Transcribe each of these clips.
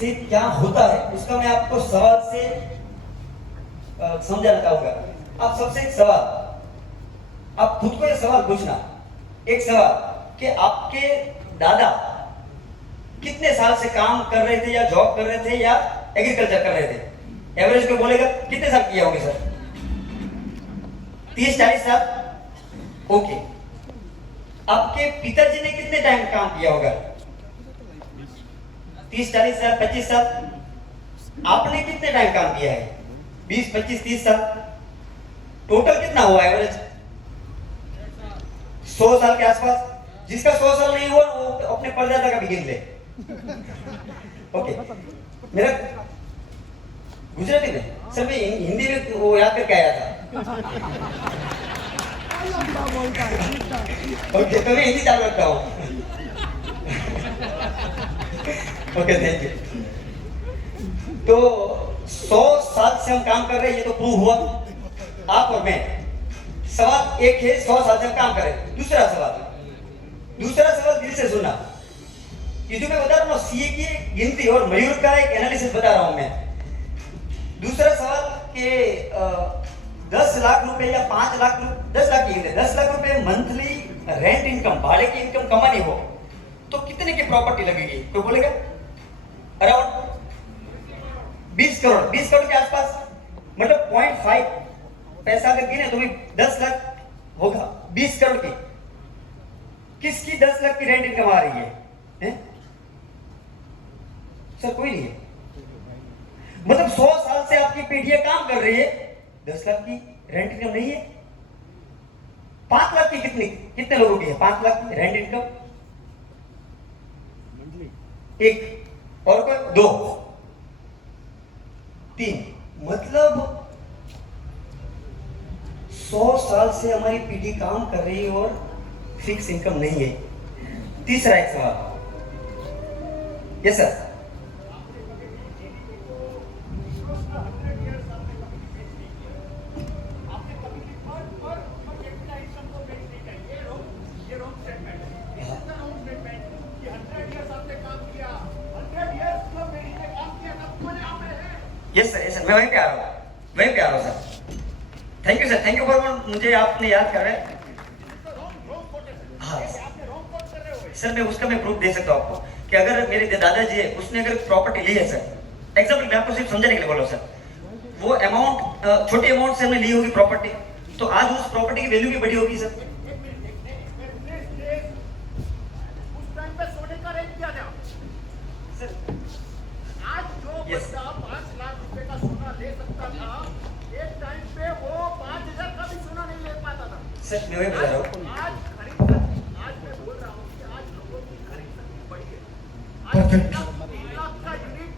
से क्या होता है उसका मैं आपको सवाल से समझाना चाहूंगा। आप सबसे एक सवाल, आप खुद को एक सवाल पूछना, एक सवाल कि आपके दादा कितने साल से काम कर रहे थे या जॉब कर रहे थे या एग्रीकल्चर कर रहे थे। एवरेज को बोलेगा कितने साल किया होंगे सर? 30-40 साल। ओके, आपके पिताजी ने कितने टाइम काम किया होगा? 30-40 साल, 25 साल। आपने कितने टाइम काम किया है? 20, 25, 30 साल। टोटल कितना हुआ एवरेज? 100 साल के आसपास। जिसका 100 साल नहीं हुआ वो अपने परदादा का भी गिन ले। ओके, मेरा गुजराती में सर, मैं हिंदी में वो याद करके आया था। ओके, तो मैं हिंदी चालू रखता हूँ। Okay, thank you. तो 100 साल से हम काम कर रहे हैं, ये तो प्रूव हुआ आप और मैं। सवाल एक है, 100 साल से हम काम कर रहे हैं। दूसरा सवाल दिल से सुनना। ये जो मैं बता रहा हूँ सीए की गिनती और मयूर का एक एनालिसिस बता रहा हूं मैं। दूसरा सवाल कि 10 लाख रुपए या 5 लाख रुपए, 10 लाख की 10 लाख रुपए मंथली रेंट इनकम, भाड़े की इनकम कमानी हो तो कितने की प्रॉपर्टी लगेगी? कोई बोलेगा? अराउंड 20 करोड़, 20 करोड़ के आसपास। मतलब 0.5 पैसा अगर गिने तो भी 10 लाख होगा। 20 करोड़ की किसकी 10 लाख की रेंट इनकम आ रही है? सर कोई नहीं है। मतलब 100 साल से आपकी पीढ़ियां काम कर रही है, 10 लाख की रेंट इनकम नहीं है। 5 लाख की कितने लोगों की है? 5 लाख की रेंट इनकम? एक और कोई? 2, 3। मतलब 100 साल से हमारी पीढ़ी काम कर रही है और फिक्स इनकम नहीं है। तीसरा एक सवाल। Yes sir. यस सर, मैं वहीं पे आ रहा हूँ sir. Thank you sir, thank you for मुझे आपने याद कर रहे हैं। हाँ सर, मैं प्रूफ दे सकता हूँ आपको कि अगर मेरे दादाजी है, उसने अगर प्रॉपर्टी ली है सर, एग्जाम्पल मैं आपको सिर्फ समझाने के लिए बोल रहा हूँ सर, वो अमाउंट छोटी अमाउंट से हमने ली होगी प्रॉपर्टी, तो आज उस प्रॉपर्टी की वैल्यू भी बढ़ी होगी सर। उस टाइम पे सोने का रेट क्या था सर? आज जो बच्चा 5 लाख रुपए का सोना ले सकता था, एक टाइम पे वो 5,000 का भी सोना नहीं ले पाता था सर मैं वही बता रहा हूँ। आज मैं बोल रहा हूँ कि आज लोगों की खरीद शक्ति बढ़ी है। आज 3 लाख का यूनिट,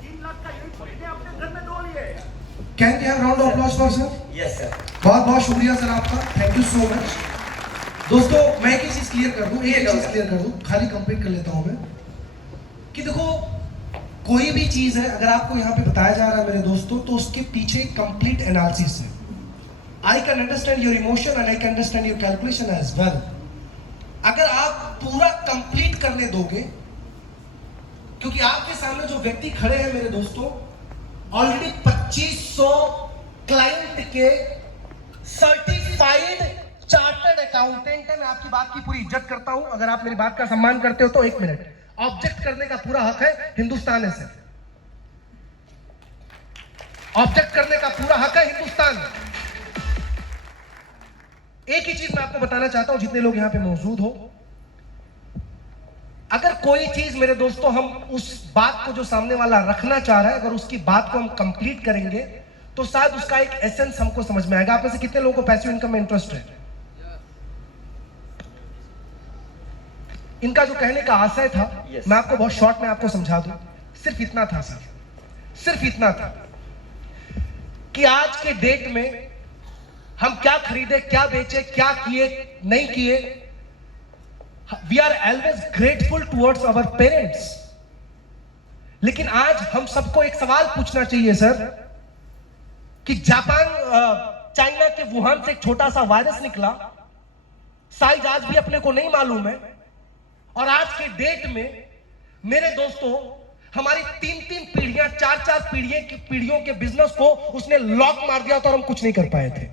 3 लाख का यूनिट मैंने अपने घर में 2 लिए। Can we have round of applause for sir? Yes sir. बहुत बहुत शुक्रिया सर आपका, थैंक यू सो मच। दोस्तों मैं एक चीज क्लियर कर दूं, खाली कंप्लीट कर लेता हूं मैं कि देखो कोई भी चीज है अगर आपको यहाँ पे बताया जा रहा है मेरे दोस्तों, तो उसके पीछे कंप्लीट एनालिसिस है। I can understand your emotion and I can understand your calculation as well. अगर आप पूरा कंप्लीट करने दोगे, क्योंकि आपके सामने जो व्यक्ति खड़े हैं मेरे दोस्तों, ऑलरेडी 2500 क्लाइंट के सर्टिफाइड चार्टर्ड अकाउंटेंट है। मैं आपकी बात की पूरी इज्जत करता हूं, अगर आप मेरी बात का सम्मान करते हो तो 1 मिनट, ऑब्जेक्ट करने का पूरा हक है हिंदुस्तान से, ऑब्जेक्ट करने का पूरा हक है हिंदुस्तान। एक ही चीज मैं आपको बताना चाहता हूं, जितने लोग यहां पे मौजूद हो, अगर कोई चीज मेरे दोस्तों हम उस बात को जो सामने वाला रखना चाह रहा है, अगर उसकी बात को हम कंप्लीट करेंगे तो शायद उसका एक एसेंस हमको समझ में आएगा। आप में से कितने लोगों को पैसिव इनकम में इंटरेस्ट है? इनका जो कहने का आशय था, मैं आपको बहुत शॉर्ट में आपको समझा दूं, सिर्फ इतना था सर, सिर्फ इतना था कि आज के डेट में हम क्या खरीदे, क्या बेचे, क्या किए, नहीं किए, we are always grateful towards our parents. लेकिन आज हम सबको एक सवाल पूछना चाहिए सर कि चाइना के वुहान से एक छोटा सा वायरस निकला, साइज आज भी अपने को नहीं मालूम है, और आज के डेट में मेरे दोस्तों हमारी 3-3 पीढ़ियां, 4-4 पीढ़ियों के बिजनेस को उसने लॉक मार दिया था और हम कुछ नहीं कर पाए थे।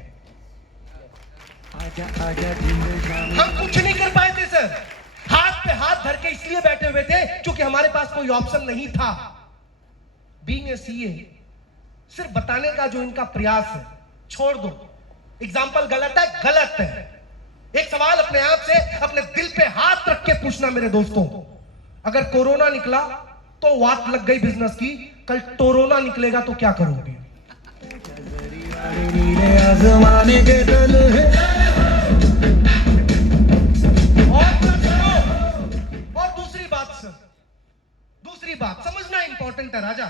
हम कुछ नहीं कर पाए थे सर, हाथ पे हाथ धर के इसलिए बैठे हुए थे क्योंकि हमारे पास कोई ऑप्शन नहीं था। बीइंग ए सीए सिर्फ बताने का जो इनका प्रयास है, छोड़ दो, एग्जाम्पल गलत है, गलत है। एक सवाल अपने आप से, अपने दिल पे हाथ रख के पूछना मेरे दोस्तों, अगर कोरोना निकला तो वाट लग गई बिजनेस की, कल टोरोना निकलेगा तो क्या करोगे? और दूसरी बात सर, दूसरी बात समझना इंपॉर्टेंट है राजा,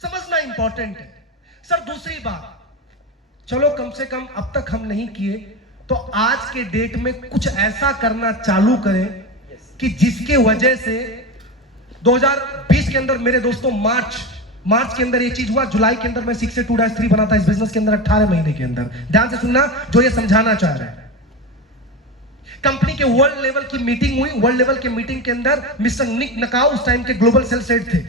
समझना इंपॉर्टेंट है सर। दूसरी बात, चलो कम से कम अब तक हम नहीं किए तो आज के डेट में कुछ ऐसा करना चालू करें कि जिसके वजह से 2020 के अंदर मेरे दोस्तों मार्च के अंदर ये चीज हुआ, जुलाई के अंदर मैं 6 से 2-3 बना था इस बिजनेस के अंदर 18 महीने के अंदर। ध्यान से सुनना जो ये समझाना चाह रहा है। कंपनी के वर्ल्ड लेवल की मीटिंग हुई, वर्ल्ड लेवल के मीटिंग के अंदर मिस्टर निक नकाउ उस टाइम के ग्लोबल सेल्स हेड थे।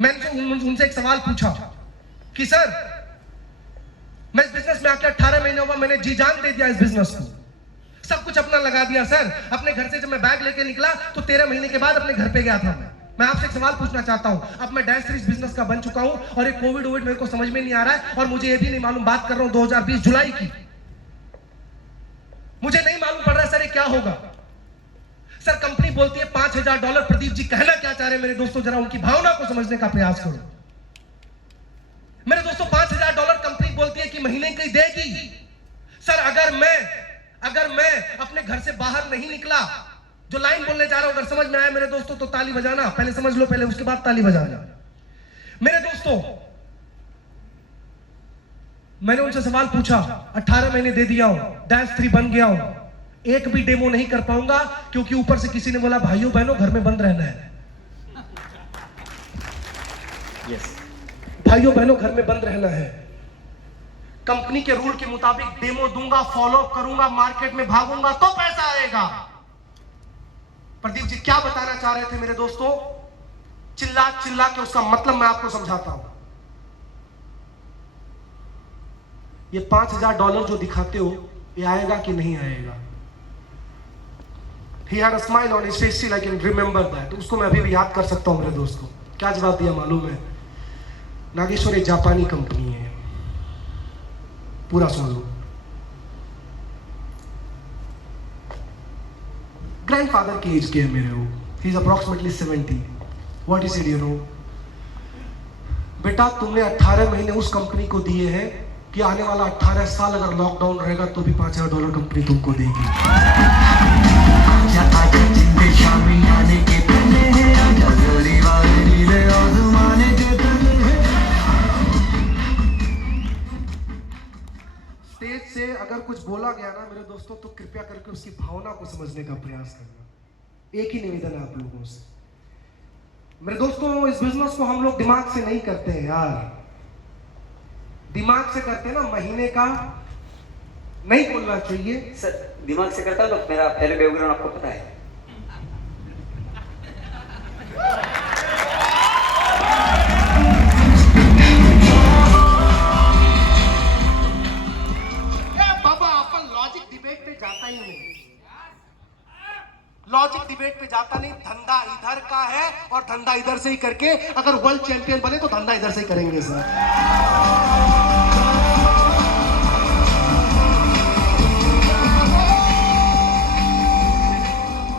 मैंने उनसे एक सवाल पूछा कि सर मैं इस बिजनेस में आके 18 महीने हुआ, मैंने जी जान दे दिया इस बिजनेस को, सब कुछ अपना लगा दिया सर। अपने घर से जब मैं बैग लेके निकला तो 13 महीने के बाद अपने घर पे गया था। मैं आपसे एक सवाल पूछना चाहता हूं, अब मैं डैश सीरीज बिजनेस का बन चुका हूं और ये कोविड मेरे को समझ में नहीं आ रहा है और मुझे ये भी नहीं मालूम, बात कर रहा हूं 2020 जुलाई की, मुझे नहीं मालूम पड़ रहा सर ये क्या होगा। सर कंपनी बोलती है $5000। प्रदीप जी कहना क्या चाह रहे हैं मेरे दोस्तों, जरा उनकी भावना को समझने का प्रयास करो मेरे दोस्तों। $5000 कंपनी बोलती है कि महीने की देगी। सर अगर मैं अपने घर से बाहर नहीं निकला, जो लाइन बोलने जा रहा हूं अगर समझ में आया मेरे दोस्तों तो ताली बजाना, पहले समझ लो पहले, उसके बाद ताली बजाना। मेरे दोस्तों मैंने उनसे सवाल पूछा, 18 महीने दे दिया हूं, -3 बन गया हूं, एक भी डेमो नहीं कर पाऊंगा क्योंकि ऊपर से किसी ने बोला भाइयों बहनों घर में बंद रहना है। भाइयों बहनों घर में बंद रहना है। कंपनी के रूल के मुताबिक डेमो दूंगा, फॉलो करूंगा, मार्केट में भागूंगा तो पैसा आएगा। प्रदीप जी क्या बताना चाह रहे थे मेरे दोस्तों, चिल्ला चिल्ला के उसका मतलब मैं आपको समझाता हूं। ये $5000 जो दिखाते हो ये आएगा कि नहीं आएगा? He had a smile on his face, still I can remember that। उसको मैं अभी भी याद कर सकता हूं मेरे दोस्त को। क्या जवाब दिया मालूम है? नागेश्वर एक जापानी कंपनी है, पूरा सुन लो। ग्रैंडफादर की एज के है मेरे वो, he is approximately 70। What is it you know, बेटा तुमने 18 महीने उस कंपनी को दिए हैं कि आने वाला 18 साल अगर लॉकडाउन रहेगा तो भी $5000 कंपनी तुमको देगी। स्टेज से अगर कुछ बोला गया ना मेरे दोस्तों तो कृपया करके उसकी भावना को समझने का प्रयास करना। एक ही निवेदन है आप लोगों से मेरे दोस्तों, इस बिजनेस को हम लोग दिमाग से नहीं करते हैं यार, दिमाग से करते हैं ना, महीने का नहीं बोलना चाहिए सर। दिमाग से करता तो मेरा पहले बैकग्राउंड आपको पता है। लॉजिक डिबेट पे जाता नहीं, धंधा इधर का है और धंधा इधर से ही करके अगर वर्ल्ड चैंपियन बने तो धंधा इधर से ही करेंगे सर।